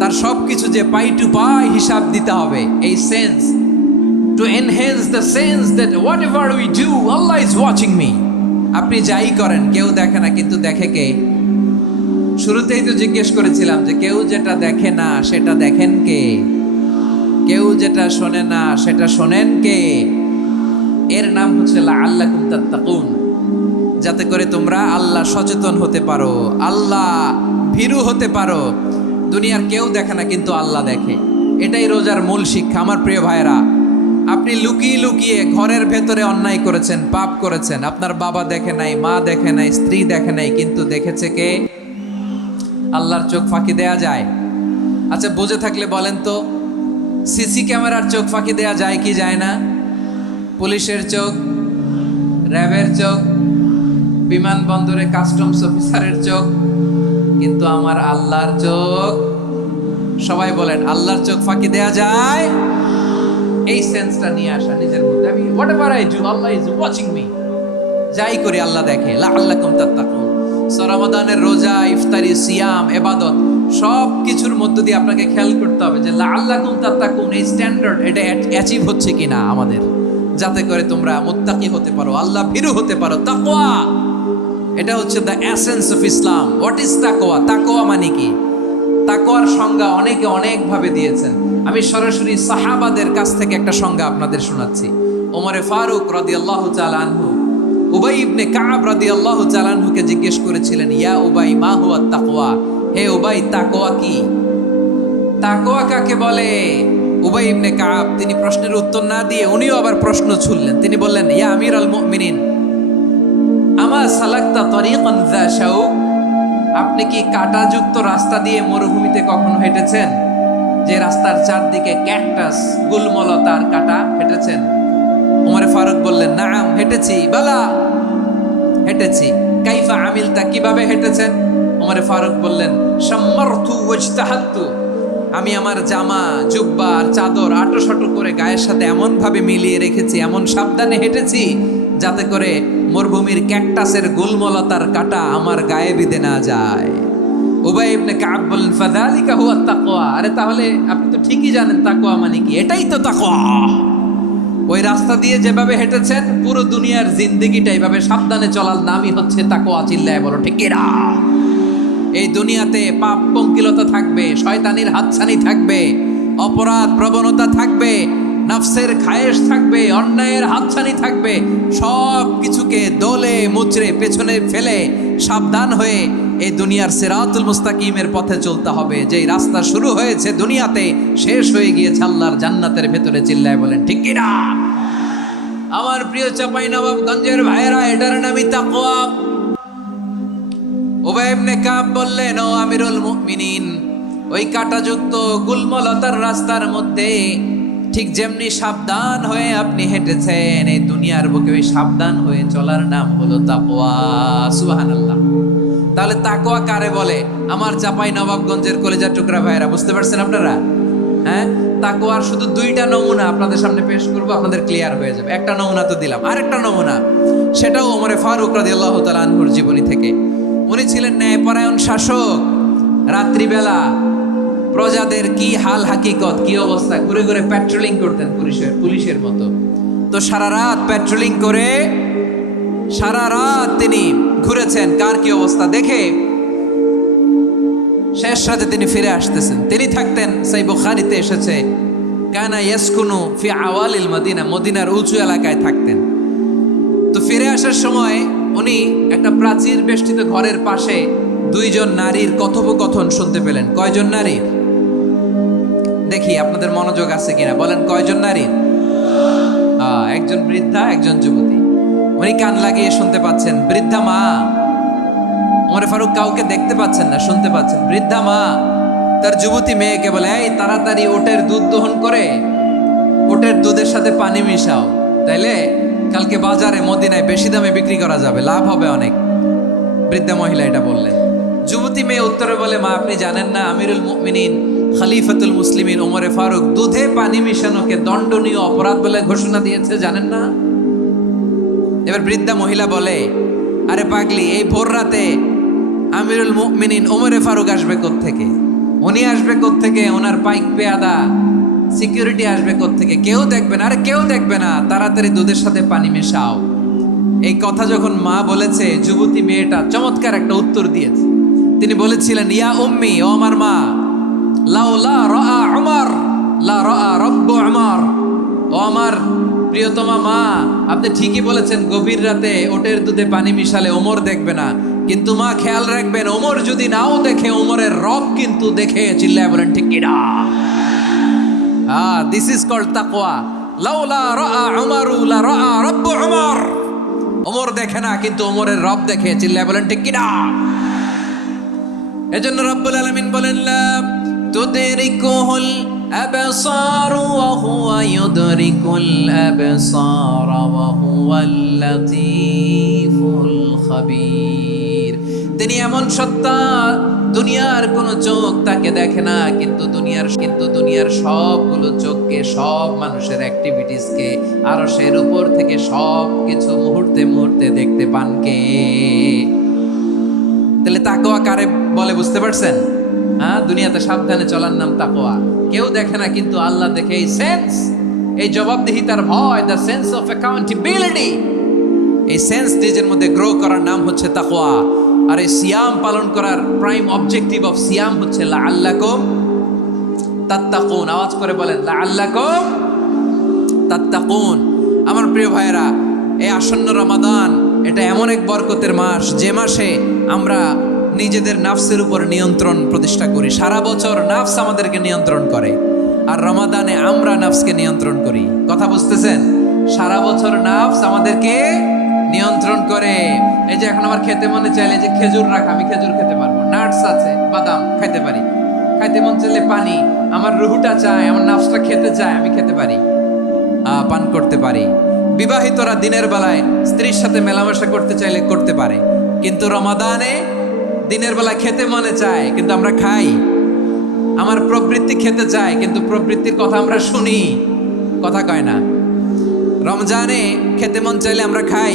তার সব কিছু যে পাই টু পাই হিসাব দিতে হবে। এই sense, to enhance the sense that what ever we do Allah is watching me. আপনি যাই করেন কেউ দেখে না, কিন্তু দেখে কে? শুরুতেই তো জিজ্ঞেস করেছিলাম যে কেউ যেটা দেখে না সেটা দেখেন কে? কেউ যেটা শোনে না সেটা শোনেন কে? এর নাম হচ্ছে লাআল্লাকুম তাত্তাকুন, যাতে করে তোমরা আল্লাহ সচেতন হতে পারো, আল্লাহ ভীরু হতে পারো। দুনিয়ার কেউ দেখে না, কিন্তু আল্লাহ দেখে। এটাই রোজার মূল শিক্ষা। আমার প্রিয় ভাইরা, আপনি লুকিয়ে লুকিয়ে ঘরের ভেতরে অন্যায় করেছেন, পাপ করেছেন, আপনার বাবা দেখে নাই, মা দেখে নাই, স্ত্রী দেখে নাই, কিন্তু দেখেছে কে? আল্লাহর চোখ ফাঁকি দেয়া যায়? আচ্ছা, বুঝে থাকলে বলেন তো, সিসি ক্যামেরার চোখ ফাঁকি দেয়া যায় কি যায় না? পুলিশের চোখ, র্যাবের চোখ, বিমানবন্দরে কাস্টমস অফিসারের চোখ, কিন্তু আমার আল্লাহর চোখ। সবাই বলেন, আল্লাহর চোখ ফাঁকি দেয়া যায়? এই সেন্সটা নিয়ে আসা নিজের মধ্যে, আমি what ever I do Allah is watching me. যাই করি আল্লাহ দেখে। লাআল্লাকুম তাত্তাকুন। রমাদানের রোজা, ইফতারি, সিয়াম, ইবাদত সব কিছুর মধ্য দিয়ে আপনাকে খেয়াল করতে হবে যে লাআল্লাকুম তাত্তাকুন এই স্ট্যান্ডার্ড এটা অ্যাচিভ হচ্ছে কিনা আমাদের, যাতে করে তোমরা মুত্তাকি হতে পারো, আল্লাহ ভীরু হতে পারো। তাকওয়া, এটা হচ্ছে the essence of Islam. What is তাকওয়া? তাকওয়া মানে কি? তাকওয়ার সংজ্ঞা অনেকে অনেকভাবে দিয়েছেন। আমি সরাসরি সাহাবাদের কাছ থেকে একটা সংজ্ঞা আপনাদের শোনাচ্ছি। ওমরে ফারুক রাদিয়াল্লাহু তাআলা আনহু উবাই ইবনে কাব রাদিয়াল্লাহু তাআলা আনহুকে জিজ্ঞেস করেছিলেন, ইয়া উবাই মা হুয়া তাকওয়া? হে উবাই, তাকওয়া কি? তাকওয়া কাকে বলে? উবাই ইবনে কাব তিনি প্রশ্নের উত্তর না দিয়ে উনিও আবার প্রশ্ন ছুড়লেন। তিনি বললেন, ইয়া আমিরুল মুমিনিন, আমা সালাকতা তরিকান যা শাউক? আপনি কি কাঁটাযুক্ত রাস্তা দিয়ে মরুভূমিতে কখনো হেঁটেছেন? যে রাস্তার চারদিকে ক্যাকটাস, গুলমলতার কাঁটা, হেঁটেছেন? ওমরে ফারুক বললেন, নাম, হেঁটেছি। বালা, হেঁটেছি। কাইফা আমিলতা, কিভাবে হেঁটেছেন? ওমরে ফারুক বললেন, শাম্মারতু ওয়াজতাহাতু, আমি আমার জামা, জুব্বা আর চাদর আঁটো-সাঁটো করে গায়ের সাথে এমন ভাবে মিলিয়ে রেখেছি, এমন সাবধানে হেঁটেছি যাতে করে মরুভূমির ক্যাকটাসের গুলমলতার কাঁটা আমার গায়ে বিঁধে না যায়। উবাই ইবনে কাব বললেন, ফাযালিকা হুয়া তাকওয়া। আরে তাহলে আপনি তো ঠিকই জানেন তাকওয়া মানে কি, এটাই তো তাকওয়া। ওই রাস্তা দিয়ে যেভাবে হেঁটেছেন, পুরো দুনিয়ার জিন্দেগিটা এইভাবে সাবধানে চলার নামই হচ্ছে তাকওয়া। চিল্লায় বলো ঠিক কিনা? এই দুনিয়াতে পাপ পঙ্কিলতা থাকবে, শয়তানির হাতছানি থাকবে, অপরাধ প্রবণতা থাকবে, নফসের খায়েশ থাকবে, অন্যায়ের হাতছানি থাকবে। সব কিছুকে দোলে মুচড়ে পেছনে ফেলে সাবধান হয়ে এই দুনিয়ার সিরাতুল মুস্তাকিমের পথে চলতে হবে। যেই রাস্তা শুরু হয়েছে দুনিয়াতে, শেষ হয়ে গিয়েছে আল্লাহর জান্নাতের ভেতরে। চিল্লায় বলেন ঠিক কিনা? আমার প্রিয় চাঁপাইনবাবগঞ্জের ভাইয়েরা, এটার নামই তাকওয়া। উবাই ইবনে কাব বললেন, ও আমিরুল মুমিনিন, ওই কাঁটাযুক্ত গুলমলতার রাস্তার মধ্যে ঠিক যেমনি সাবধান হয়ে আপনি হেঁটেছেন, এই দুনিয়ার বুকে ওই সাবধান হয়ে চলার নাম হলো তাকওয়া। সুবহানাল্লাহ। তাহলে তাকওয়া কারে বলে? আমার চাঁপাইনবাবগঞ্জের কলেজার টুকরা ভাইয়েরা, বুঝতে পারছেন আপনারা? হ্যাঁ, তাকওয়ার শুধু দুইটা নমুনা আপনাদের সামনে পেশ করবো, আপনাদের ক্লিয়ার হয়ে যাবে। একটা নমুনা তো দিলাম, আরেকটা নমুনা, সেটাও ওমরে ফারুক রাদিয়াল্লাহু তাআলা আনহুর জীবনী থেকে। উনি ছিলেন ন্যায়পরায়ণ শাসক। রাত্রিবেলা প্রজাদের কি হাল হাকিকত, কি অবস্থা, ঘুরে ঘুরে প্যাট্রোলিং করতেন পুলিশের মতো। তো সারা রাত প্যাট্রোলিং করে সারা রাত তিনি ঘুরেছেন কার কি অবস্থা দেখে। শেষ রাতে তিনি ফিরে আসতেছেন। তিনি থাকতেন, সেই বুখারীতে এসেছে, কানা ইয়াসকুনু ফি আওয়ালিল মদিনা, মদিনার উঁচু এলাকায় থাকতেন। তো ফিরে আসার সময় উনি একটা প্রাচীর বেষ্টিত ঘরের পাশে দুইজন নারীর কথোপকথন শুনতে পেলেন। কয়জন নারীর? দেখি আপনাদের মনোযোগ আছে কিনা, বলেন কয়জন নারীর? একজন বৃদ্ধা, একজন যুবতী। উনি কান লাগিয়ে শুনতে পাচ্ছেন। বৃদ্ধা মা, ওমরে ফারুক কাউকে দেখতে পাচ্ছেন না, শুনতে পাচ্ছেন। বৃদ্ধা মা তার যুবতী মেয়েকে বলে, এই তাড়াতাড়ি ওটের দুধ দহন করে ওটের দুধের সাথে পানি মিশাও, তাইলে কালকে বাজারে মদিনায় বেশি দামে বিক্রি করা যাবে, লাভ হবে অনেক। বৃদ্ধা মহিলা এটা বললেন। যুবতী মেয়ে উত্তরে বলে, মা আপনি জানেন না আমিরুল মুমিনিন খলিফাতুল মুসলিমিন ওমরে ফারুক দুধে পানি মিশানোকে দণ্ডনীয় অপরাধ বলে ঘোষণা দিয়েছে, জানেন না? এবার বৃদ্ধা মহিলা বলে, আরে পাগলি, এই ভোর রাতে আমিরুল মুমিনিন ওমরে ফারুক আসবে কোত্থেকে? উনি আসবে কোত্থেকে? ওনার পাইক পেয়াদা সিকিউরিটি আসবে কোত্থেকে? কেউ দেখবে না। আরে কেউ দেখবে না, তাড়াতাড়ি দুধের সাথে পানি মেশাও। এই কথা যখন মা বলেছে, যুবতী মেয়েটা চমৎকার একটা উত্তর দিয়েছে। তিনি বলেছিলেন, ইয়া উম্মি, ও আমার মা, লাউলা রাআ উমর লা রাআ রব্বু উমর। ও আমার প্রিয়তমা মা, আপনি ঠিকই বলেছেন, গভীর রাতে ওটের দুধে পানি মিশালে ওমর দেখবে না, কিন্তু মা খেয়াল রাখবেন, ওমর যদি নাও দেখে, ওমরের রব কিন্তু দেখে। চিল্লায় বলেন ঠিক কিনা? দিস ইজ কল্ড তাকওয়া। লাউলা রাআ উমরু লা রাআ রব্বু উমর। ওমর দেখে না, কিন্তু ওমরের রব দেখে। চিল্লায় বলেন ঠিক কিনা? এজন্য রব্বুল আলামিন বলেন, লা তুদরিকুহুল الأبصار وهو يدرك الأبصار وهو اللطيف الخبير তিনি এমন সত্তা দুনিয়ার কোন চোখ তাকে দেখে না, কিন্তু দুনিয়ার সবগুলো চোখকে, সব মানুষের অ্যাক্টিভিটিসকে আরশের উপর থেকে সব কিছু মুহূর্তে মুহূর্তে দেখতে পান কে? তাহলে তাকওয়া কারে বলে বুঝতে পারছেন? হ্যাঁ, দুনিয়াতে সাবধানে চলার নাম তাকওয়া। কেউ দেখে না কিন্তু আল্লাহ দেখে। এই সেন্স, এই জবাবদিহিতার ভয়, দ্য সেন্স অফ অ্যাকাউন্টেবিলিটি, এই সেন্স নিজের মধ্যে গ্রো করার নাম হচ্ছে তাকওয়া। আর এই সিয়াম পালন করার প্রাইম অবজেক্টিভ অফ সিয়াম হচ্ছে লাআল্লাকুম তাত্তাকুন। আওয়াজ করে বলেন লাআল্লাকুম তাত্তাকুন। আমার প্রিয় ভাইয়েরা, এই আসন্ন রমাদান এটা এমন এক বরকতের মাস, যে মাসে আমরা নিজেদের নাফসের উপর নিয়ন্ত্রণ প্রতিষ্ঠা করি। সারা বছর নাফস আমাদেরকে নিয়ন্ত্রণ করে, আর রমাদানে আমরা নাফসকে নিয়ন্ত্রণ করি। কথা বুঝতেছেন? সারা বছর নাফস আমাদেরকে নিয়ন্ত্রণ করে। এই যে এখন আমার খেতে মনে চাইলে যে খেজুর রাখ, আমি খেজুর খেতে পারবো, নাটস আছে, বাদাম খাইতে পারি। খাইতে মন চাইলে পানি, আমার রুহুটা চায়, আমার নাফসটা খেতে চায়, আমি খেতে পারি, পান করতে পারি। বিবাহিতরা দিনের বেলায় স্ত্রীর সাথে মেলামেশা করতে চাইলে করতে পারে, কিন্তু রমাদানে দিনের বেলায় খেতে মনে চায় কিন্তু আমরা খাই। আমার প্রবৃত্তি খেতে চায় কিন্তু প্রবৃত্তির কথা আমরা শুনি, কথা কয় না। রমজানে খেতে মন চাইলে আমরা খাই,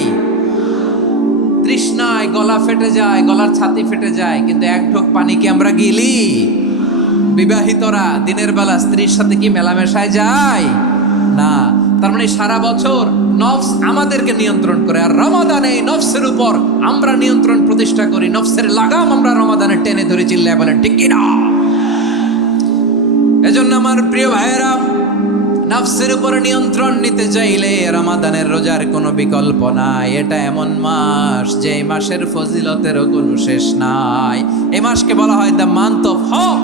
তৃষ্ণায় গলা ফেটে যায়, গলার ছাতি ফেটে যায়, কিন্তু এক ঢোক পানিকে আমরা গিলি। বিবাহিতরা দিনের বেলা স্ত্রীর সাথে কি মেলামেশায় যায় না। তার মানে সারা বছর নফস আমাদেরকে নিয়ন্ত্রণ করে, আর রমাদানে নফসের উপর আমরা নিয়ন্ত্রণ প্রতিষ্ঠা করি। নফসের লাগাম আমরা রমাদানে টেনে ধরে, চিল্লায় বলেন ঠিক কি না? এজন্য আমার প্রিয় ভাইয়েরা, নফসের উপর নিয়ন্ত্রণ নিতে চাইলে রমাদানের রোজার কোনো বিকল্প নাই। এটা এমন মাস যে এই মাসের ফজিলতেরও কোনো শেষ নাই। এই মাসকে বলা হয় দ্য মান্থ অফ হোপ।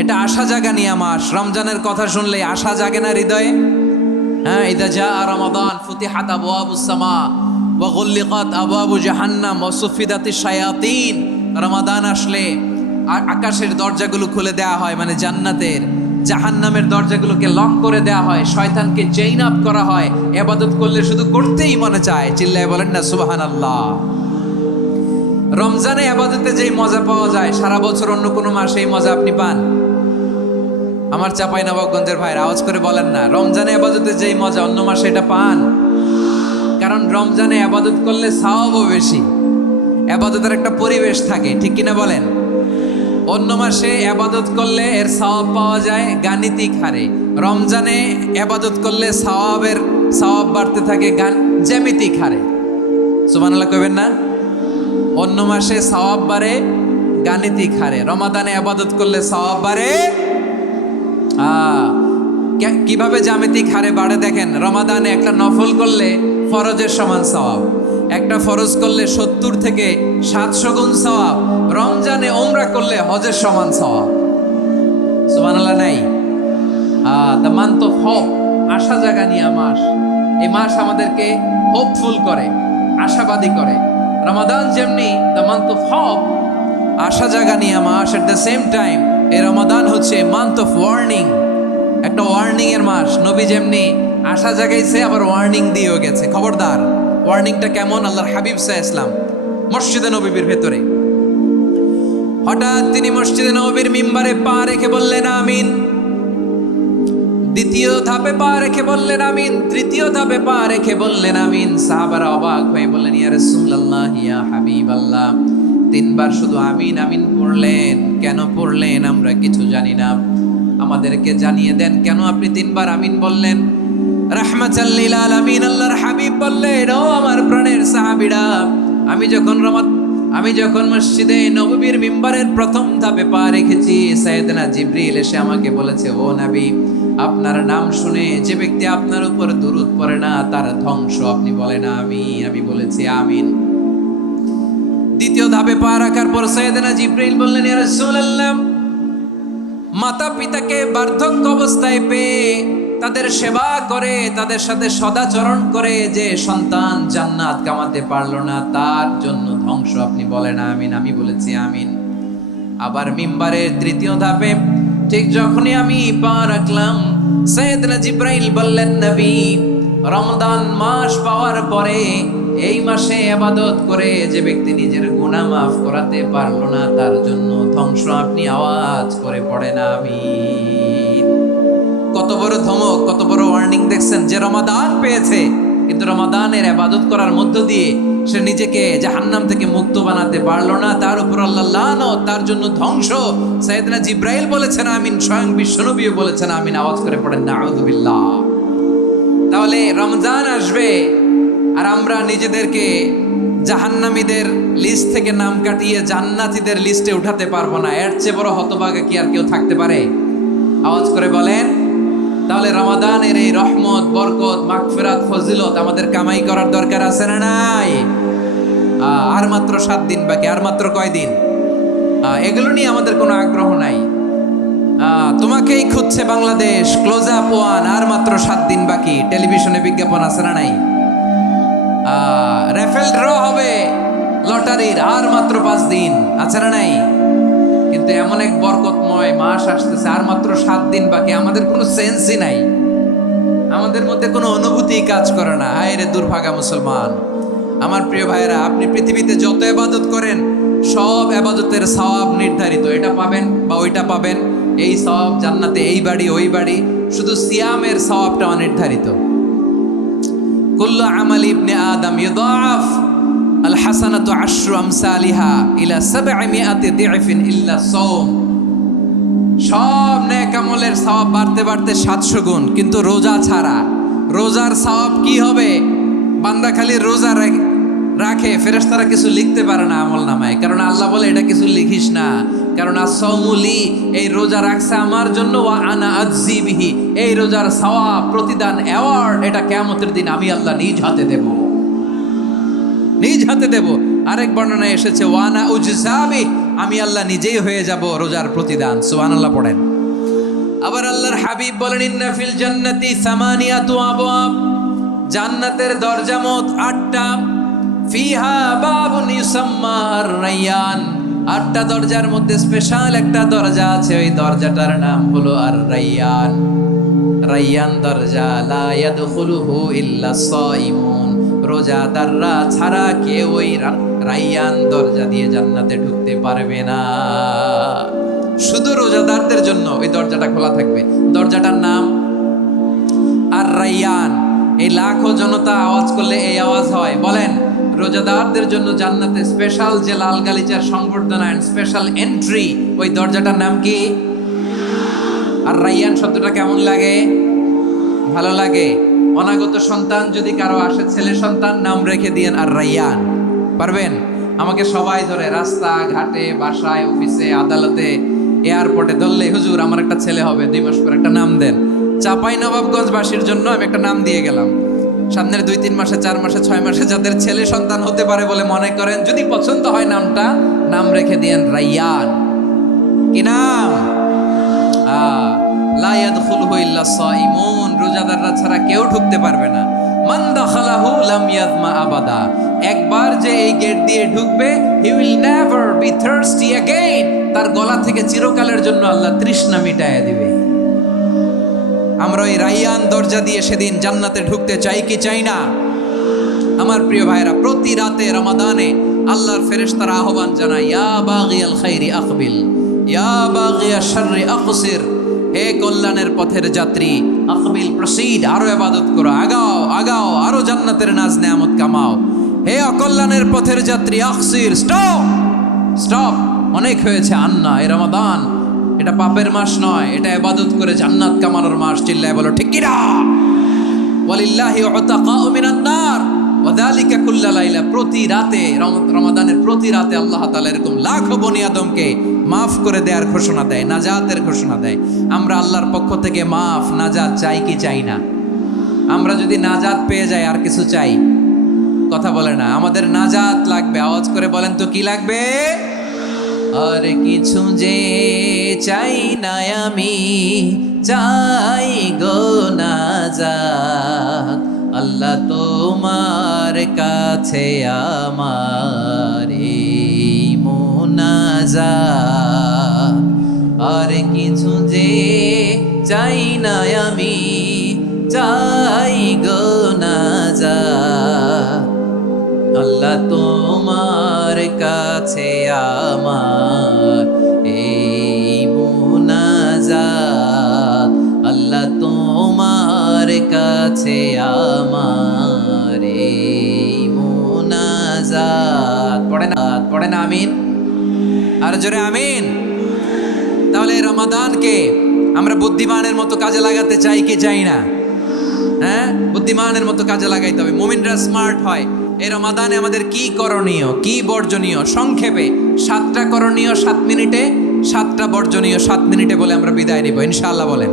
এটা আশা জাগানিয়া মাস। রমজানের কথা শুনলে আশা জাগে না হৃদয়ে? হ্যাঁ, ইদা জাআ রমাদান ফুতিহাত আবওয়াবুস সামা ওয়া গুল্লিকাত আবওয়াবু জাহান্নাম ওয়া সুফিদাতিশ শায়াতিন। রমাদান আসলে আকাশের দরজাগুলো খুলে দেওয়া হয়, মানে জান্নাতের। জাহান্নামের দরজাগুলোকে লক করে দেওয়া হয়, শয়তানকে চেইন আপ করা হয়। ইবাদত করলে শুধু করতেই মনে চায়, চিল্লায় বলেন না সুবহানাল্লাহ। রমজানে ইবাদতে যেই মজা পাওয়া যায়, সারা বছর অন্য কোনো মাসে এই মজা আপনি পান? আমার চাঁপাইনবাবগঞ্জের ভাইরা আওয়াজ করে বলেন না, রমজানে ইবাদতে যেই মজা অন্য মাসে এটা পান? কারণ রমজানে ইবাদত করলে সওয়াবও বেশি, ইবাদতের একটা পরিবেশ থাকে, ঠিক কিনা বলেন? অন্য মাসে ইবাদত করলে এর সওয়াব পাওয়া যায় গাণিতিক হারে, রমজানে ইবাদত করলে সওয়াব বাড়তে থাকে জ্যামিতিক হারে। সুবহানাল্লাহ কইবেন না? অন্য মাসে সওয়াব বাড়ে গাণিতিক হারে, রমাদানে ইবাদত করলে সওয়াব বাড়ে কিভাবে জ্যামিতিক হারে বাড়ে দেখেন। রমাদানে একটা নফল করলে ফরজের সমান সওয়াব, একটা ফরজ করলে 70 থেকে 700 গুণ সওয়াব। রমজানে ওমরা করলে হজের সমান সওয়াব। সুবহানাল্লাহ নাই? দ্য মান্থ অফ হোপ, আশা জাগানিয়া মাস। এই মাস আমাদেরকে হোপফুল করে, আশাবাদী করে। রমাদান যেমনি দ্য মান্থ অফ হোপ, আশা জাগানিয়া মাস, এট দ্য সেম টাইম এই রমাদান হচ্ছে মান্থ অফ ওয়ার্নিং, একটা ওয়ার্নিং এর মাস। নবী যেমনি আশা জাগাইছে, আবার ওয়ার্নিং দিয়েও গেছে, খবরদার। ওয়ার্নিংটা কেমন? আল্লাহর হাবিব সাল্লাল্লাহু আলাইহি ওয়াসাল্লাম মসজিদে নববীর ভেতরে, হঠাৎ তিনি মসজিদে নববীর মিম্বারে পা রেখে বললেন আমিন। দ্বিতীয় ধাপে পা রেখে বললেন আমিন, তৃতীয় ধাপে পা রেখে বললেন আমিন। সাহাবারা অবাক হয়ে বললেন ইয়া রাসূলুল্লাহ, ইয়া হাবিবাল্লাহ, 3 বার শুধু আমিন আমিন পড়লেন, কেন পড়লেন আমরা কিছু জানি না, আমাদেরকে জানিয়ে দেন কেন আপনি 3 বার আমিন বললেন। রাহমাতাল লিল আলামিন আল্লাহর হাবিব বললেন, ও আমার প্রাণের সাহাবীরা, আমি যখন মসজিদে নববীর মিম্বারের প্রথম ধাপে পা রেখেছি, সাইয়েদনা জিবরিল এসে আমাকে বলেছে, ও নবী, আপনার নাম শুনে যে ব্যক্তি আপনার উপর দুরূদ পড়ে না তার ধ্বংস। আপনি বলেন আমিন। আমি বলেছি আমিন। দ্বিতীয় ধাপে পা রাখার পর সাইয়েদনা জিবরিল বললেন, ইয়া রাসূলুল্লাহ, মাতা পিতাকে বার্ধক্য অবস্থায় পেয়ে তাদের সেবা করে, তাদের সাথে সদাচরণ করে যে সন্তান জান্নাত কামাতে পারলো না, তার জন্য ধ্বংস। আপনি বলেন আমিন। আমি বলেছি আমিন। আবার মিম্বারের তৃতীয় ধাপে ঠিক যখনই আমি পা রাখলাম, সাইয়েদনা জিব্রাইল বললেন, নবী, রমজান মাস পাওয়ার পরে এই মাসে ইবাদত করে যে ব্যক্তি নিজের গুনাহ মাফ করাতে পারলো না, তার জন্য ধ্বংস। আপনি আওয়াজ করে পড়েন আমিন। কত বড় ধমক, কত বড় ওয়ার্নিং দেখছেন! যে রমাদান পেয়েছে, কিন্তু রমাদানের ইবাদত করার মধ্য দিয়ে সে নিজেকে জাহান্নাম থেকে মুক্ত বানাতে পারলো না, তার উপর আল্লাহ লানত, তার জন্য ধ্বংস। সাইয়েদনা জিব্রাইল বলেছেন আমিন, স্বয়ং বিশ্বনবীও বলেছেন আমিন। আওয়াজ করে পড়েন নাউযুবিল্লাহ। তাহলে রমজান আসবে আর আমরা নিজেদেরকে জাহান্নামীদের লিস্ট থেকে নাম কাটিয়ে জান্নাতীদের লিস্টে উঠাতে পারবো না। এর চেয়ে বড় হতভাগা কি আর কেউ থাকতে পারে? আওয়াজ করে বলেন। তাহলে রমাদানের এই রহমত, বরকত, মাগফিরাত, ফজিলত আমাদের কামাই করার দরকার আছে না নাই? আর মাত্র 7 দিন বাকি। আর মাত্র কয়দিন? এগুলো নিয়ে আমাদের কোনো আগ্রহ নাই। তোমাকেই খুঁজছে বাংলাদেশ, ক্লোজ আপ ওয়ান, আর মাত্র 7 দিন বাকি। টেলিভিশনে বিজ্ঞাপন আছে না নাই? রেফেল ড্র হবে লটারির, আর মাত্র 5 দিন, আছে না নাই? কিন্তু এমন এক বরকতময় মাস আসতেছে, আর মাত্র 7 দিন বাকি। আমাদের কোনো সেন্সই নাই, আমাদের মধ্যে কোনো অনুভূতি কাজ করে না। হায় রে দুর্ভাগা মুসলমান! আমার প্রিয় ভাইয়েরা, আপনি পৃথিবীতে যত ইবাদত করেন, সব ইবাদতের সওয়াব নির্ধারিত। এটা পাবেন বা ওইটা পাবেন, এই সওয়াব জান্নাতে, এই বাড়ি ওই বাড়ি। শুধু সিয়ামের সওয়াবটা অনির্ধারিত। কুল্লু আমালি ইবনে আদম ইউদাআফ আল হাসানাতু আশরু আমসালিহা ইলা 700 দি'ফিন ইল্লা সাওম। সব নেক আমলের সওয়াব বাড়তে বাড়তে 700 গুণ, কিন্তু রোজা ছাড়া। রোজার সওয়াব কি হবে? বান্দা খালি রোজা রাখে, ফেরেশতারা কিছু লিখতে পারে না আমলনামায়, কারণ আল্লাহ বলে এটা কিছু লিখিস না, কারণ as-সাওমুলি, এই রোজা রাখছে আমার জন্য, ওয়া আনা আজজি বিহি, এই রোজার সওয়াব, প্রতিদান, অ্যাওয়ার্ড, এটা কিয়ামতের দিন আমি আল্লাহ নিজ হাতে দেব, নিজ হাতে দেব। আরেক বর্ণনায় এসেছে ওয়া আনা উজজাবি, আমি আল্লাহ নিজেই হয়ে যাব রোজার প্রতিদান। সুবহানাল্লাহ পড়েন। আবার আল্লাহর হাবিব বলেন, ইন্না ফিল জান্নাতি 8 আবওয়াব, জান্নাতের দরজা মোট 8টা। ফিহা বাবুন ইউসাম্মা আর-রায়্যান, 8টা দরজার মধ্যে স্পেশাল একটা দরজা আছে, ওই দরজাটার নাম হলো আর-রায়্যান। রায়্যান দরজা, লা ইয়াদখুলুহু ইল্লা সাইমুন, রোজাদাররা ছাড়া কেউ ওই রায়্যান দরজা দিয়ে জান্নাতে ঢুকতে পারবে না। শুধু রোজাদারদের জন্য ওই দরজাটা খোলা থাকবে। দরজাটার নাম আর-রায়্যান। এই লাখো জনতা আওয়াজ করলে এই আওয়াজ হয়। বলেন, রোজাদারদের জন্য জান্নাতে স্পেশাল যে লাল গালিচার সংবর্ধনা এন্ড স্পেশাল এন্ট্রি, ওই দরজাটার নাম কি? আর-রায়্যান শব্দটা কেমন লাগে? ভালো লাগে। অনাগত সন্তান যদি কারো আসে, ছেলে সন্তান, নাম রেখে দিয়েন আর-রায়্যান। পারবেন? আমাকে সবাই ধরে রাস্তা ঘাটে, বাসায়, অফিসে, আদালতে, এয়ারপোর্টে ধরলে, হুজুর আমার একটা ছেলে হবে, 2 মাস পর একটা নাম দেন। চাঁপাইনবাবগঞ্জবাসীর জন্য আমি একটা নাম দিয়ে গেলাম। সামনের 2-3 মাসে, 4 মাসে, 6 মাসে যাদের ছেলে সন্তান হতে পারে বলে মনে করেন, যদি পছন্দ হয় নামটা, নাম রেখে দিয়েন রায়্যান। কি নাম? লা ইয়াদখুলুহু ইল্লা সাইমুন, রোজাদাররা ছাড়া কেউ ঢুকতে পারবে না। মান দাখালাহু লাম ইয়াযমা আবাদা, একবার যে এই গেট দিয়ে ঢুকবে, he will never be thirsty again, তার গলা থেকে চিরকালের জন্য আল্লাহ তৃষ্ণা মিটায়া দিবে। আমরা ওই রায়্যান দরজা দিয়ে সেদিন জান্নাতে ঢুকতে চাই কি চাই না? আমার প্রিয় ভাইরা, প্রতি রাতে রমাদানে আল্লাহর ফেরেশতারা আহ্বান জানায়, ইয়া বাগিয়াল খাইরি আকবিল, ইয়া বাগিয়াশ শাররি আকসির, হে কল্যাণের পথের যাত্রী, আকবিল, প্রসিড, আরো ইবাদত করো, আগাও আগাও, আরো জান্নাতের নাজ নেয়ামত কামাও। হে অকল্যাণের পথের যাত্রী, আকসির, স্টপ স্টপ, অনেক হয়েছে। আন্না, এ রমাদান এটা পাপের মাস নয়, এটা ইবাদত করে জান্নাত কামানোর মাস। চিল্লায় বলো ঠিক কিনা? ওয়ালিল্লাহি উতাকাউ মিনান নার ওয়া যালিকা কুল্লা লাইলা, প্রতি রাতে, রমাদানের প্রতি রাতে আল্লাহ তাআলা এরকম লাখো বনি আদমকে মাফ করে দেওয়ার ঘোষণা দেয়, নাজাতের ঘোষণা দেয়। আমরা আল্লাহর পক্ষ থেকে মাফ, নাজাত চাই কি চাই না? আমরা যদি নাজাত পেয়ে যাই, আর কিছু চাই? কথা বলে না। আমাদের নাজাত লাগবে। আওয়াজ করে বলেন তো কি লাগবে? আর কিছু যে চাই না আমি, চাই গো নাজাত, আল্লাহ তোমার কাছে আমার এই মুনাজাত। আর কিছু যে চাই না আমি, চাই গো নাজাত। আল্লাহ তোমার কাছে আমার এই মুনাজাত, আল্লাহ তোমার কাছে আমার এই মুনাজাত। পড়ে না আমিন? আর জোরে আমিন। তাহলে রমাদানকে আমরা বুদ্ধিমানের মতো কাজে লাগাতে চাই কি চাই না? হ্যাঁ, বুদ্ধিমানের মতো কাজে লাগাইতে হবে। মুমিনরা স্মার্ট হয়। এই রমাদানে আমাদের কি করণীয়, কি বর্জনীয়, সংক্ষেপে 7টা করণীয় 7 মিনিটে, 7টা বর্জনীয় 7 মিনিটে বলে আমরা বিদায় নিব ইনশাআল্লাহ। বলেন,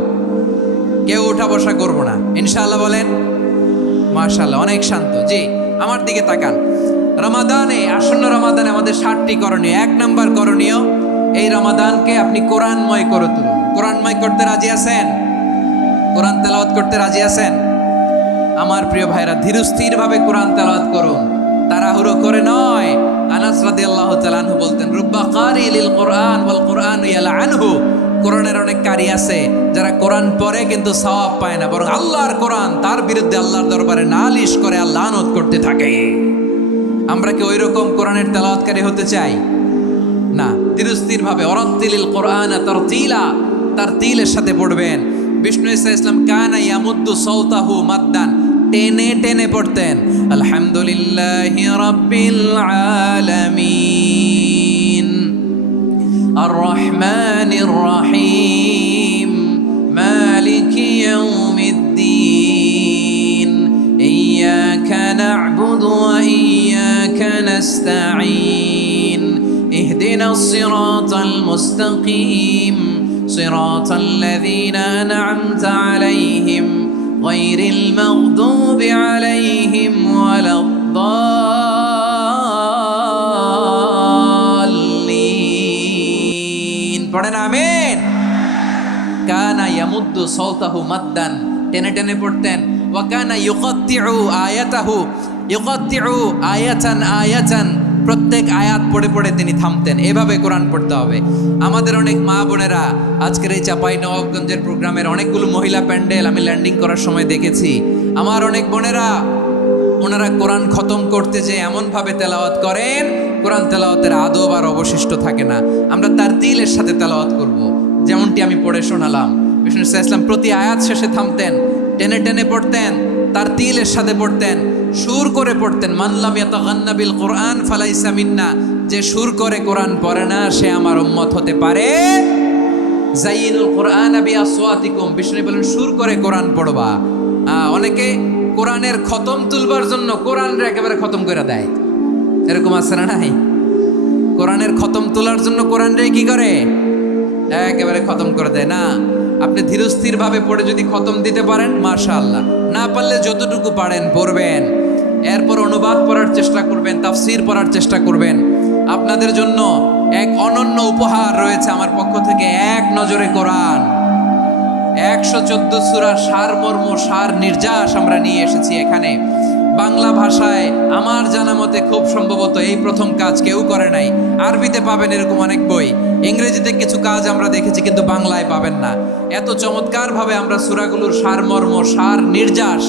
কেউ উঠা বসা করব না ইনশাআল্লাহ। বলেন মাশাআল্লাহ, অনেক শান্ত। জি, আমার দিকে তাকান। রমাদানে, আসন্ন রমাদানে আমাদের 7টি করণীয়। 1 নাম্বার করণীয়, এই রমাদানকে আপনি কোরআনময় করে তুলুন। কোরআনময় করতে রাজি আছেন? কোরআন তেলাওয়াত করতে রাজি আছেন? আমার প্রিয় ভাইরা, ধীরস্থির ভাবে কোরআন তেলাওয়াত করুন, তাড়াহুড়ো করে নয়। আনাস রাদিয়াল্লাহু তাআলা আনহু বলতেন, রুব্বা কারি লিল কোরআন ওয়াল কোরআন ইয়ালআনহু। কোরআনের অনেক কারি আছে যারা কোরআন পড়ে কিন্তু সওয়াব পায় না, বরং আল্লাহর কোরআন তার বিরুদ্ধে আল্লাহর দরবারে নালিশ করে আর লানত করতে থাকে। আমরা কি ওইরকম কোরআনের তেলাওয়াতকারী হতে চাই? না। ধীরস্থির ভাবে ওয়ারাত্তিলিল কোরআন তারতিলা, তারতিলের সাথে পড়বেন। বিষ্ণু ইসা ইসলাম কানা ইয়ামুদ্দু সাওতাহু মাদ্দান, টেনে টেনে পড়তেন। আলহামদুলিল্লাহি রাব্বিল আলামিন আর রহমানির রহিম মালিকি ইয়াউমিদ্দিন ইয়্যাকা না'বুদু ওয়া ইয়্যাকা নাস্তাঈন ইহদিনাস সিরাতাল মুস্তাকিম صراط الذين أنعمت عليهم غير المغضوب عليهم ولا الضالين। পড়েন আমিন। কানা ইয়ামুদ্দু সাওতাহু মাদ্দান, টেনে টেনে পড়তেন। ওয়া কানা ইউকাত্তিউ আয়াতাহু, ইউকাত্তিউ আয়াতান আয়াতান, প্রত্যেক আয়াত পড়ে পড়ে তিনি থামতেন। এভাবে কোরআন পড়তে হবে। আমাদের অনেক মা বোনেরা, আজকের এই চাঁপাইনবাবগঞ্জের প্রোগ্রামের অনেকগুলো মহিলা প্যান্ডেল আমি ল্যান্ডিং করার সময় দেখেছি। আমার অনেক বোনেরা, ওনারা কোরআন খতম করতে যে এমনভাবে তেলাওয়াত করেন, কোরআন তেলাওয়াতের আদব আর অবশিষ্ট থাকে না। আমরা তার তিলের সাথে তেলাওয়াত করব, যেমনটি আমি পড়ে শোনালাম। বিষ্ণু ইসলাম প্রতি আয়াত শেষে থামতেন, টেনে টেনে পড়তেন, তার তিলের সাথে পড়তেন, সুর করে পড়তেন। মানলাম ইয়াতাগান্না বিল কোরআন ফালাইসা মিন্না, যে সুর করে কোরআন পড়ে না সে আমার উম্মত হতে পারে। জাইয়িনুল কোরআন বিআসওয়াতিকুম, বিষ্ণু বলেন সুর করে কোরআন পড়বা। অনেকে কোরআনের খতম তুলবার জন্য কোরআনরে একেবারে খতম করে দেয়, এরকম আছে না নাই? কোরআনের খতম তোলার জন্য কোরআনরে কি করে? একেবারে খতম করে দেয় না। আপনি ধীরস্থির ভাবে পড়ে যদি খতম দিতে পারেন মাশাআল্লাহ, না পারলে যতটুকু পারেন পড়বেন। এরপর অনুবাদ পড়ার চেষ্টা করবেন, তাফসীর পড়ার চেষ্টা করবেন। আপনাদের জন্য এক অনন্য উপহার রয়েছে আমার পক্ষ থেকে, এক নজরে কোরআন। 114 সূরার সারমর্ম, সার নির্যাস আমরা নিয়ে এসেছি এখানে। বাংলা ভাষায় আমার জানা মতে খুব সম্ভবত এই প্রথম কাজ কেউ করে নাই। আরবিতে পাবেন এরকম অনেক বই, ইংরেজিতে কিছু কাজ আমরা দেখেছি, কিন্তু বাংলায় পাবেন না। এত চমৎকারভাবে আমরা সূরাগুলোর সারমর্ম, সার নির্যাস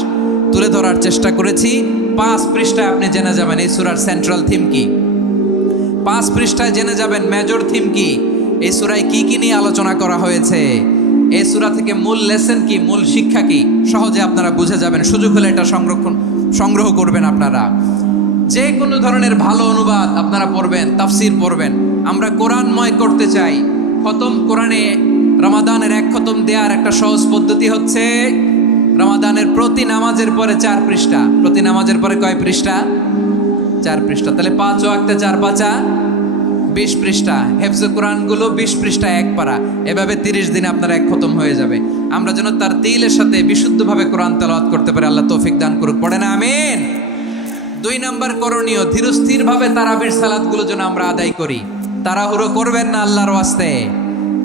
তুলে ধরার চেষ্টা করেছি। 5 পৃষ্ঠায় আপনি জেনে যাবেন এই সূরার সেন্ট্রাল থিম কি। 5 পৃষ্ঠায় জেনে যাবেন মেজর থিম কি, এই সূরায় কি কি নিয়ে আলোচনা করা হয়েছে, এই সূরা থেকে মূল লেসন কি, মূল শিক্ষা কি, সহজে আপনারা বুঝে যাবেন। সুযোগ হলে এটা সংগ্রহ করবেন। আপনারা যে কোনো ধরনের ভালো অনুবাদ আপনারা পড়বেন, তাফসীর পড়বেন। আমরা কোরআনময় করতে চাই। খতম কোরআনে রমাদানের 1 খতম দেওয়ার একটা সহজ পদ্ধতি হচ্ছে, রমাদানের প্রতি নামাজের পরে 4 পৃষ্ঠা। প্রতি নামাজের পরে কয় পৃষ্ঠা? 4 পৃষ্ঠা। তাহলে 5 ওয়াক্তে 4 পাঁচা 20 পৃষ্ঠা। হেফজ কোরআনগুলো 20 পৃষ্ঠা 1 পারা। এভাবে 30 দিনে আপনার 1 খতম হয়ে যাবে। আমরা যেন তার তিলের সাথে বিশুদ্ধভাবে কোরআন তেলাওয়াত করতে পারি, আল্লাহ তৌফিক দান করুক। পড়ে না আমিন। 2 নাম্বার করণীয়, ধীরস্থিরভাবে তারাবির সালাতগুলো যেন আমরা আদায় করি। তাড়াহুড়ো করবেন না আল্লাহর ওয়াস্তে,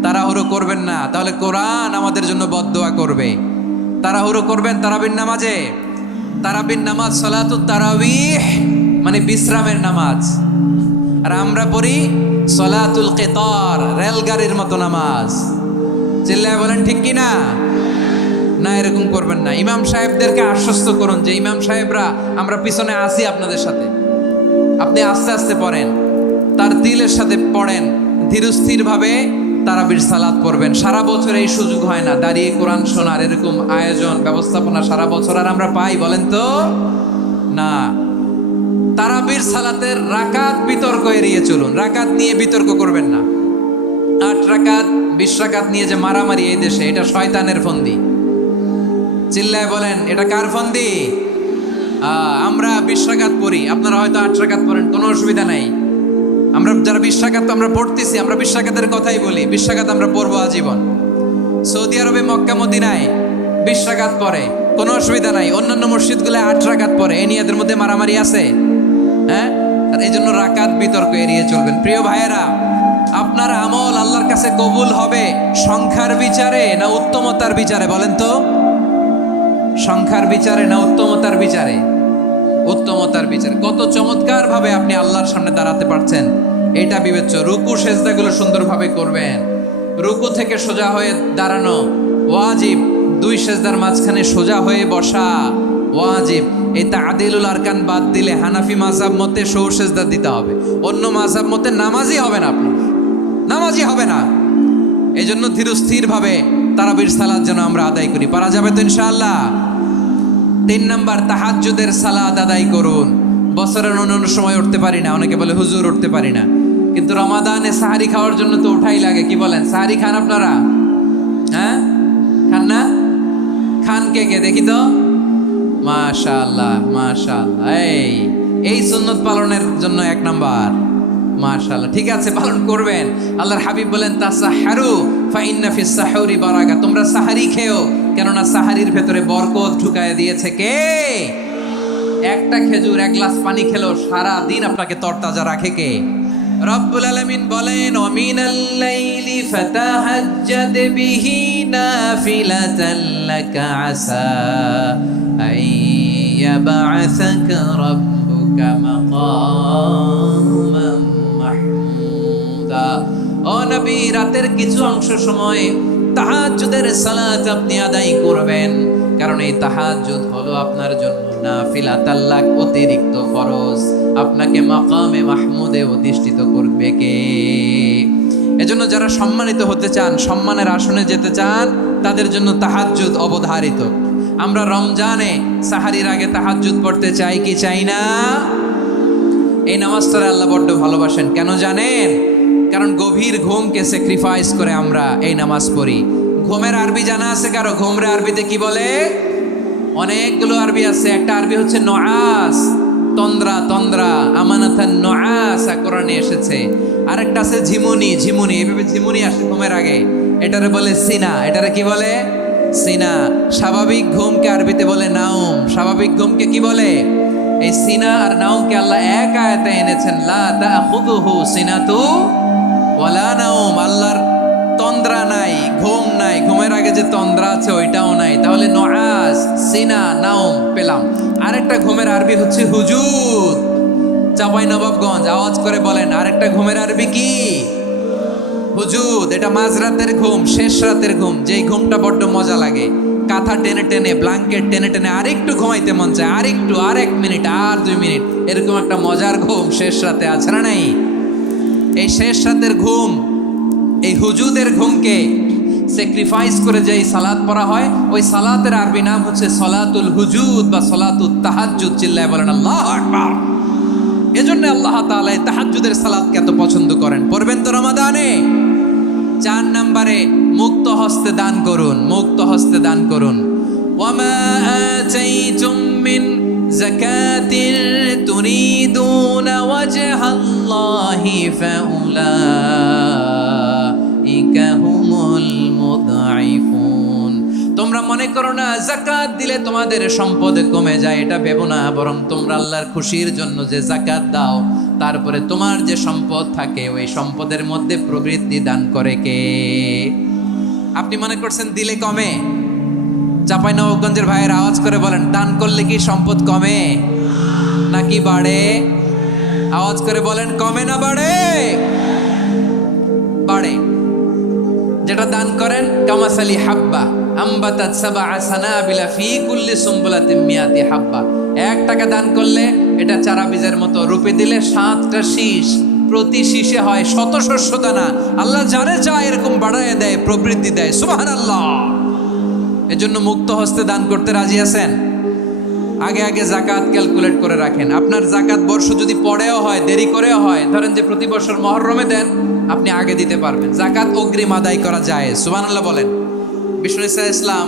তাড়াহুড়ো করবেন না, তাহলে কোরআন আমাদের জন্য বদদোয়া করবে। তাড়াহুড়ো করবেন তারাবির নামাজে। তারাবির নামাজ সালাতুত তারাবিহ মানে বিশ্রামের নামাজ, আর আমরা পড়ি সলাতুল কিতার, রেলগাড়ির মতো নামাজ। চিল্লায় বলেন ঠিক কিনা? না, এরকম করবেন না। ইমাম সাহেবদেরকে আশ্বস্ত করুন যে ইমাম সাহেবরা আমরা পিছনে আসি আপনাদের সাথে, আপনি আস্তে আস্তে পড়েন, তার দিলের সাথে পড়েন, ধীরস্থির ভাবে তারাবির সালাত পড়বেন। সারা বছর এই সুযোগ হয় না, দাঁড়িয়ে কোরআন শোনার এরকম আয়োজন ব্যবস্থাপনা সারা বছর আর আমরা পাই বলেন তো না। তারাবির সালাতের রাকাত বিতর্ক এড়িয়ে চলুন, রাকাত নিয়ে বিতর্ক করবেন না। 8 রাকাত 20 রাকাত নিয়ে যে মারামারি এই দেশে, এটা শয়তানের ফন্দি। চিল্লায় বলেন এটা কার ফন্দি? আমরা 20 রাকাত পড়ি, আপনারা হয়তো 8 রাকাত পড়েন, কোনো অসুবিধা নাই। আমরা যারা 20 রাকাত আমরা পড়তেছি, আমরা 20 রাকাতের কথাই বলি, 20 রাকাত আমরা পড়বো আজীবন। সৌদি আরবে মক্কা মদিনায় 20 রাকাত পড়ে, কোনো অসুবিধা নাই। অন্যান্য মসজিদগুলো 8 রাকাত পড়ে, এ নিয়ে এদের মধ্যে মারামারি আছে? হ্যাঁ, আর এই জন্য রাকাত বিতর্ক এড়িয়ে চলবেন। প্রিয় ভাইয়েরা, আপনার আমল আল্লাহর কাছে কবুল হবে সংখ্যার বিচারে না উত্তমতার বিচারে বলেন তো? সংখ্যার বিচারে না উত্তমতার বিচারে? উত্তমতার বিচারে। কত চমৎকার ভাবে আপনি আল্লাহর সামনে দাঁড়াতে পারছেন এটা বিবেচ্য। রুকু সেজদাগুলো সুন্দরভাবে করবেন। রুকু থেকে সোজা হয়ে দাঁড়ানো ওয়াজিব, 2 সেজদার মাঝখানে সোজা হয়ে বসা ওয়াজিব। এই তা'দিলুল আরকান বাদ দিলে হানাফি মাযহাব মতে সৌ সেজদা দিতে হবে, অন্য মাযহাব মতে নামাজই হবে না, আপনি নামাজই হবে না। এই জন্য ধীরস্থির ভাবে তারাবির সালাত যেন আমরা আদায় করি। পারা যাবে তো ইনশাআল্লাহ? 3 নাম্বার, তাহাজ্জুদের সালাত আদায় করুন। বছরের অন্যান্য সময় উঠতে পারি না, অনেকে বলে হুজুর উঠতে পারি না, কিন্তু রমাদানে সাহারি খাওয়ার জন্য তো উঠাই লাগে। কি বলেন, সাহারি খান আপনারা? হ্যাঁ, খান না? খান কে কে দেখি তো? মাশাআল্লাহ মাশাআল্লাহ। এই সুন্নত পালনের জন্য 1 নাম্বার। মাশাআল্লাহ, ঠিক আছে, পালন করবেন। আল্লাহর হাবিব বলেন তাসাহহারু ফাইন্না ফিস সাহুরি বারাকা, তোমরা সাহারি খেও, কেননা সাহারির ভেতরে বরকত ঢুকায় দিয়েছে কে? একটা খেজুর, 1 গ্লাস পানি খেলেও সারা দিন আপনাকে তরতাজা রাখে কে? রব্বুল আলামিন বলেন ওয়া মিনাল লাইলি ফাতাহাজ্জাদ বিহি নাফিলাতান লাকা আসা আইয়াবআসাকা রাব্বুকা মাকামান মাহমুদা। ও নবী, রাতের কিছু অংশ সময় তাহাজ্জুদের সালাত আপনি আদায় করবেন, কারণ এই তাহাজ্জুদ হলো আপনার জন্য নাফিলাতাল লাক, অতিরিক্ত ফরজ। আপনাকে মাকামে মাহমুদে অধিষ্ঠিত করবে কে? এজন্য যারা সম্মানিত হতে চান, সম্মানের আসনে যেতে চান, তাদের জন্য তাহাজ্জুদ অবধারিত। আমরা রমজানে সাহারির আগে তাহাজ্জুদ পড়তে চাই কি চাই না? এই নামাজটা আল্লাহ বড্ড ভালোবাসেন, কেন জানেন? কারণ গভীর ঘুমকে স্যাক্রিফাইস করে আমরা এই নামাজ পড়ি। ঘুমের আরবি জানা আছে কারো? ঘুমরে আরবিতে কি বলে? অনেকগুলো আরবি আছে। একটা আরবি হচ্ছে নুআস, তন্দ্রা, তন্দ্রা, আমানাতান নুআসা কোরআনে এসেছে। আরেকটা আছে ঝিমুনি, ঝিমুনি, এভাবে ঝিমুনি আসে ঘুমের আগে, এটারে বলে সিনা। এটারে কি বলে? সিনা। স্বাভাবিক ঘুমকে আরবিতে বলে নাউম। স্বাভাবিক ঘুমকে কি বলে? এই সিনা আর নাউমকে আল্লাহ এক আয়াতে এনেছেন, লা তাখুযুহু সিনাতু ওয়ালা নাউম। আল্লাহর তন্দ্রা নাই, ঘুম নাই, ঘুমের আগে যে তন্দ্রা আছে ওইটাও নাই। তাহলে নুআস, সিনা, নাউম পেলাম। আরেকটা ঘুমের আরবি হচ্ছে হুজুদ। চাঁপাইনবাবগঞ্জ আওয়াজ করে বলেন, আরেকটা ঘুমের আরবি কি? হুজুদ। এটা মাঝরাতের ঘুম, শেষ রাতের ঘুম, যেই ঘুমটা বড্ড মজা লাগে। কাঁথা টেনে টেনে, ব্ল্যাঙ্কেট টেনে টেনে আরেকটু ঘুমাইতে মন চায়, আরেকটু, আর 1 মিনিট, আর 2 মিনিট, এরকম একটা মজার ঘুম শেষ রাতে আছে না নাই? এই শেষ রাতের ঘুম, এই হুজুদের ঘুমকে স্যাক্রিফাইস করে যেই সালাত পড়া হয়, ওই সালাতের আরবি নাম হচ্ছে সলাতুল হুজুদ বা সলাতুত তাহাজ্জুদ। চিল্লায় বলেন আল্লাহু আকবার। এজন্য আল্লাহ তাআলা এই তাহাজ্জুদের সালাতকে এত পছন্দ করেন। পড়বেন তো রমাদানে। 4 নম্বরে মুক্ত হস্তে দান করুন, মুক্ত হস্তে দান করুন। ওয়ামা আতাইতুম মিন যাকাতিন তুরিদুনা ওয়াজহাল্লাহি ফাউলাইকা হুমুল মুদঈফুন। তোমরা মনে করো না যাকাত দিলে তোমাদের সম্পদ কমে যায়, এটা ভেবো না। বরং তোমরা আল্লাহর খুশির জন্য যে যাকাত দাও, তারপরে তোমার যে সম্পদ থাকে ওই সম্পদের মধ্যে প্রবৃদ্ধি দান করে কে? আপনি মনে করছেন দিলে কমে? চাঁপাইনবাবগঞ্জের ভাইয়ের আওয়াজ করে বলেন, দান করলে কি সম্পদ কমে নাকি বাড়ে? আওয়াজ করে বলেন, কমে না বাড়ে? বাড়ে। যেটা দান করেন কামাসালি হাব্বা, আম্বাতাত সাবআ সানাবিলা ফি কুল্লি সুমবুলাতিন মিয়াতি হাব্বা। 1 টাকা দান করলে এটা চারা বীজের মতো, রূপে দিলে 7টা শীষ, প্রতি শীষে হয় শত শস্য দানা। আল্লাহ যারে চায় এরকম বাড়ায় দেয়, প্রবৃদ্ধি দেয়। সুবহানাল্লাহ। এজন্য মুক্ত হস্তে দান করতে রাজি আছেন? আগে আগে জাকাত ক্যালকুলেট করে রাখেন। আপনার জাকাত বর্ষ যদি পরেও হয়, দেরি করেও হয়, ধরেন যে প্রতি বছর মহরমে দেন, আপনি আগে দিতে পারবেন। জাকাত অগ্রিম আদায় করা যায়। সুবহানাল্লাহ বলেন। বিষ্ণু ইসা ইসলাম